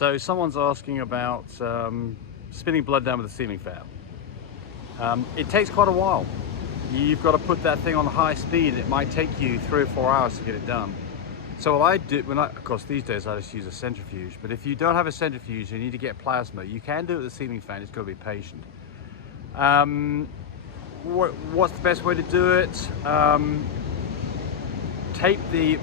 So someone's asking about spinning blood down with a ceiling fan. It takes quite a while. You've got to put that thing on high speed. It might take you 3 or 4 hours to get it done. So what I do, of course these days I just use a centrifuge, but if you don't have a centrifuge and you need to get plasma, you can do it with a ceiling fan. It's got to be patient. What's the best way to do it?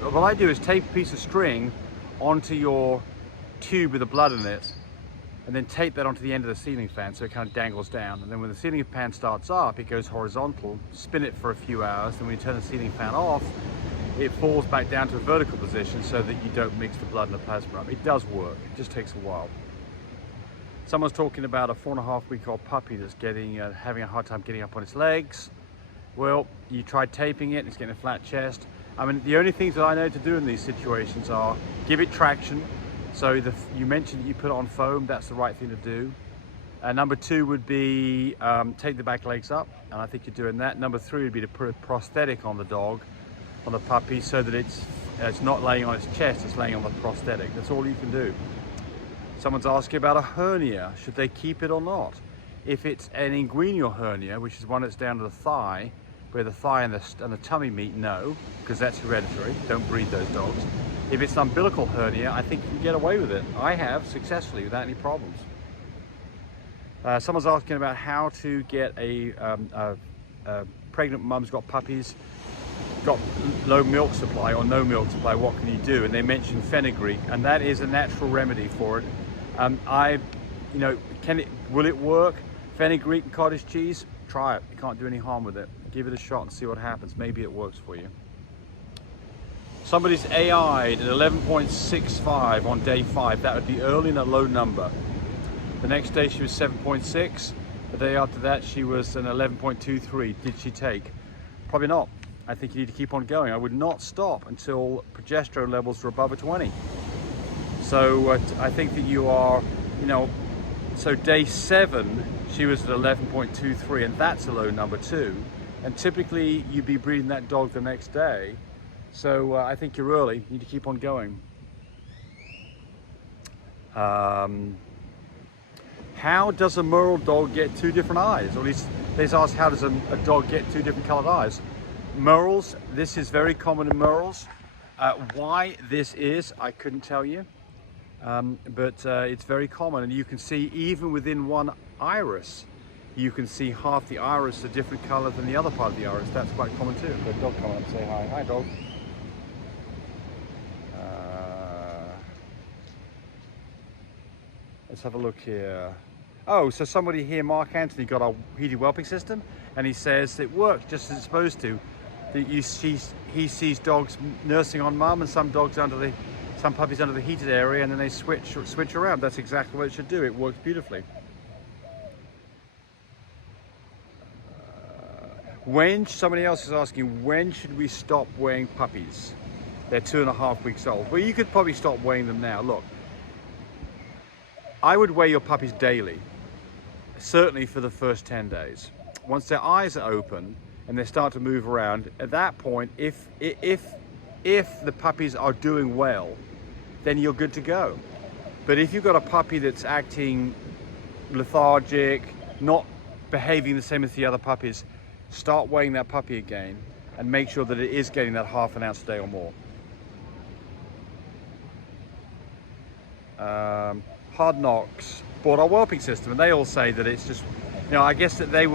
What I do is tape a piece of string onto your tube with the blood in it, and then tape that onto the end of the ceiling fan so it kind of dangles down. And then when the ceiling fan starts up, it goes horizontal, spin it for a few hours, then when you turn the ceiling fan off, it falls back down to a vertical position so that you don't mix the blood and the plasma up. It does work, it just takes a while. Someone's talking about a 4.5-week-old puppy that's having a hard time getting up on its legs. Well, you tried taping it, it's getting a flat chest. I mean, the only things that I know to do in these situations are give it traction. So you mentioned that you put it on foam, that's the right thing to do. Number 2 would be take the back legs up, and I think you're doing that. Number 3 would be to put a prosthetic on the dog, on the puppy, so that it's not laying on its chest, it's laying on the prosthetic. That's all you can do. Someone's asking about a hernia. Should they keep it or not? If it's an inguinal hernia, which is one that's down to the thigh, where the thigh and the tummy meet, no, because that's hereditary. Don't breed those dogs. If it's an umbilical hernia, I think you can get away with it. I have successfully without any problems. Someone's asking about how to get a pregnant mum's got puppies, got low milk supply or no milk supply, what can you do? And they mentioned fenugreek, and that is a natural remedy for it. Will it work? Fenugreek and cottage cheese, try it. You can't do any harm with it. Give it a shot and see what happens. Maybe it works for you. Somebody's AI'd at 11.65 on day 5. That would be early and a low number. The next day she was 7.6. The day after that she was an 11.23. Did she take? Probably not. I think you need to keep on going. I would not stop until progesterone levels are above a 20. So I think that you are, so day 7, she was at 11.23, and that's a low number too. And typically you'd be breeding that dog the next day. So I think you're early, you need to keep on going. How does a merle dog get 2 different eyes? Or at least let's ask, how does a dog get 2 different colored eyes? Merles, this is very common in merles. Why this is, I couldn't tell you, but it's very common, and you can see even within one iris, you can see half the iris a different color than the other part of the iris. That's quite common too. Got a dog come up and say hi. Hi, dog. Let's have a look here. Oh, so somebody here, Mark Anthony, got our heated whelping system, and he says it works just as it's supposed to. He sees dogs nursing on mum and some puppies under the heated area, and then they switch around. That's exactly what it should do. It works beautifully. Somebody else is asking, when should we stop weighing puppies? They're 2.5 weeks old. Well, you could probably stop weighing them now. Look, I would weigh your puppies daily, certainly for the first 10 days. Once their eyes are open and they start to move around, at that point, if the puppies are doing well, then you're good to go. But if you've got a puppy that's acting lethargic, not behaving the same as the other puppies, start weighing that puppy again and make sure that it is getting that ½ ounce a day or more. Hard Knocks bought our whelping system, and they all say that it's just, I guess that they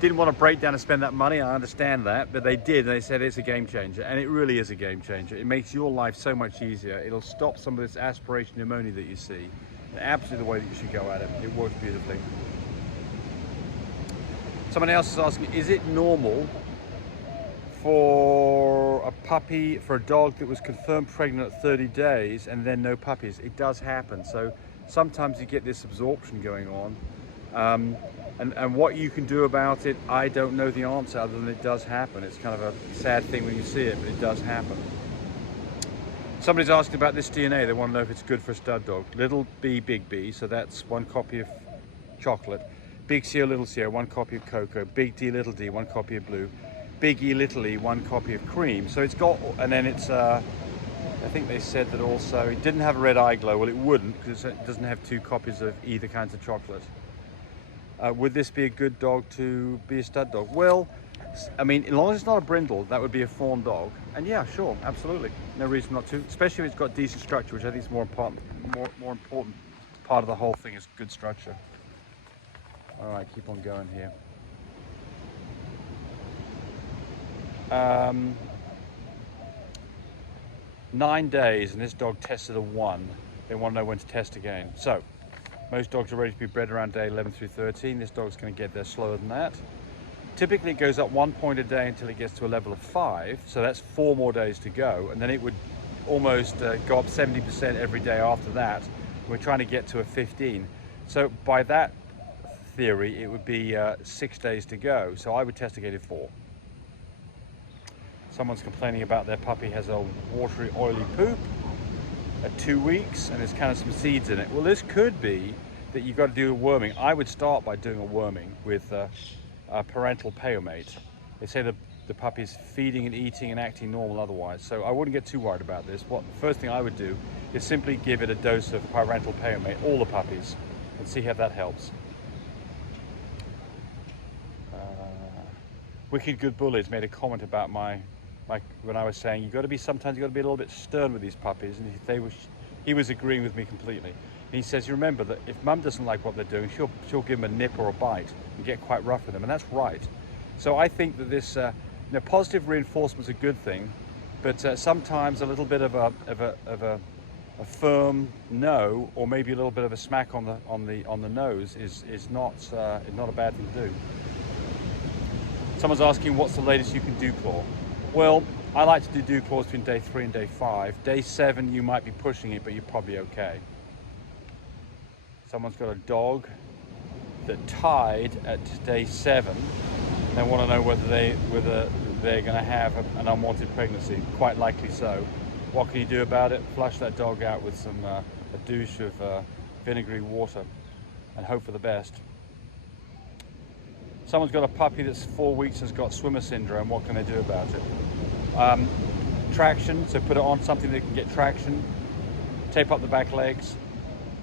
didn't want to break down and spend that money. I understand that, but they did, and they said it's a game changer, and it really is a game changer. It makes your life so much easier. It'll stop some of this aspiration pneumonia that you see. Absolutely the way that you should go at it. It works beautifully. Someone else is asking, is it normal for a dog that was confirmed pregnant at 30 days and then no puppies? It does happen. So sometimes you get this absorption going on. And what you can do about it, I don't know the answer, other than it does happen. It's kind of a sad thing when you see it, but it does happen. Somebody's asking about this DNA. They want to know if it's good for a stud dog. Little B, big B, so that's 1 copy of chocolate. Big C or little C, 1 copy of cocoa. Big D, little d, 1 copy of blue. Big E, little e, 1 copy of cream. So it's got, and then it's I think they said that also it didn't have a red eye glow. Well, it wouldn't, because it doesn't have 2 copies of either kinds of chocolate. Would this be a good dog to be a stud dog? Well, I mean, as long as it's not a brindle, that would be a fawn dog. And yeah, sure, absolutely. No reason not to, especially if it's got decent structure, which I think is more important part of the whole thing is good structure. All right, keep on going here. 9 days, and this dog tested a 1. They want to know when to test again. So, most dogs are ready to be bred around day 11 through 13. This dog's going to get there slower than that. Typically, it goes up 1 point a day until it gets to a level of 5. So that's 4 more days to go, and then it would almost go up 70% every day after that. We're trying to get to a 15. So by that theory, it would be 6 days to go. So I would test again in 4. Someone's complaining about their puppy has a watery, oily poop at 2 weeks, and there's kind of some seeds in it. Well, this could be that you've got to do a worming. I would start by doing a worming with a parental paleomate. They say the puppy's feeding and eating and acting normal otherwise, so I wouldn't get too worried about this. The first thing I would do is simply give it a dose of parental paleomate, all the puppies, and see how that helps. Wicked Good Bullies made a comment about when I was saying sometimes you got to be a little bit stern with these puppies, and he was agreeing with me completely. And he says, you remember that if mum doesn't like what they're doing, she'll give them a nip or a bite and get quite rough with them, and that's right. So I think that this positive reinforcement's a good thing, but sometimes a little bit of a firm no, or maybe a little bit of a smack on the nose is not a bad thing to do. Someone's asking what's the latest you can do claw. Well, I like to do claws between day 3 and day 5. Day 7 you might be pushing it, but you're probably okay. Someone's got a dog that tied at day 7. And they want to know whether they're going to have an unwanted pregnancy. Quite likely so. What can you do about it? Flush that dog out with a douche of vinegary water and hope for the best. Someone's got a puppy that's 4 weeks and has got swimmer syndrome. What can they do about it? Traction, so put it on something that can get traction. Tape up the back legs,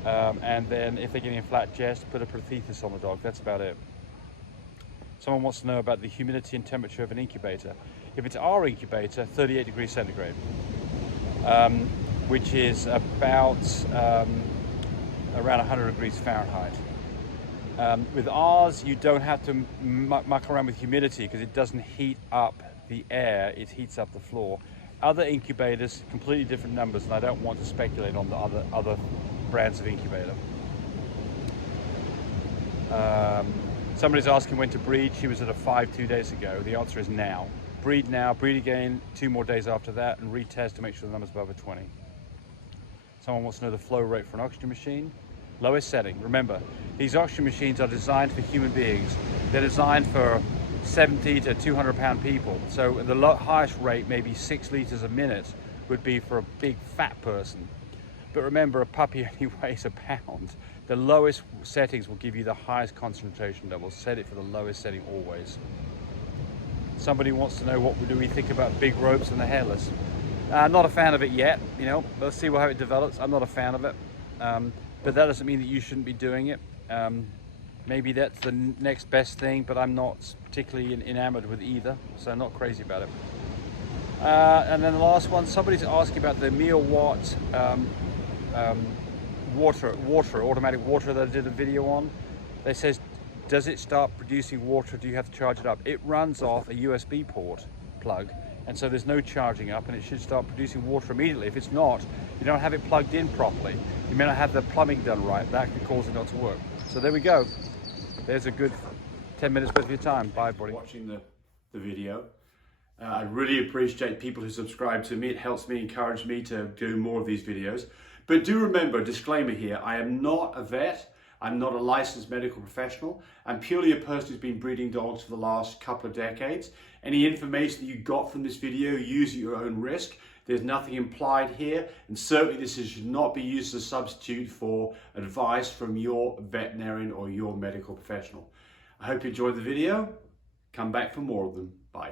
and then if they're getting a flat chest, put a prosthesis on the dog. That's about it. Someone wants to know about the humidity and temperature of an incubator. If it's our incubator, 38 degrees centigrade, which is about around 100 degrees Fahrenheit. With ours, you don't have to muck around with humidity because it doesn't heat up the air, it heats up the floor. Other incubators, completely different numbers, and I don't want to speculate on the other brands of incubator. Somebody's asking when to breed. She was at a 5 2 days ago. The answer is now. Breed now, breed again 2 more days after that, and retest to make sure the number's above a 20. Someone wants to know the flow rate for an oxygen machine. Lowest setting. Remember, these oxygen machines are designed for human beings. They're designed for 70 to 200 pound people. So the highest rate, maybe 6 liters a minute, would be for a big fat person. But remember, a puppy only weighs a pound. The lowest settings will give you the highest concentration level. Set it for the lowest setting always. Somebody wants to know what do we think about big ropes and the hairless. Not a fan of it yet. Let's see how it develops. I'm not a fan of it. But that doesn't mean that you shouldn't be doing it. Maybe that's the next best thing, but I'm not particularly enamored with either, so I'm not crazy about it. And then the last one, somebody's asking about the Meowatt automatic water that I did a video on. They says, does it start producing water? Do you have to charge it up? It runs off a USB port plug, and so there's no charging up, and it should start producing water immediately. If it's not, you don't have it plugged in properly. You may not have the plumbing done right. That could cause it not to work. So there we go. There's a good 10 minutes worth of your time. Bye, buddy. Watching the video. I really appreciate people who subscribe to me. It helps me, encourage me to do more of these videos. But do remember, disclaimer here, I am not a vet. I'm not a licensed medical professional. I'm purely a person who's been breeding dogs for the last couple of decades. Any information that you got from this video, use at your own risk. There's nothing implied here, and certainly this should not be used as a substitute for advice from your veterinarian or your medical professional. I hope you enjoyed the video. Come back for more of them. Bye.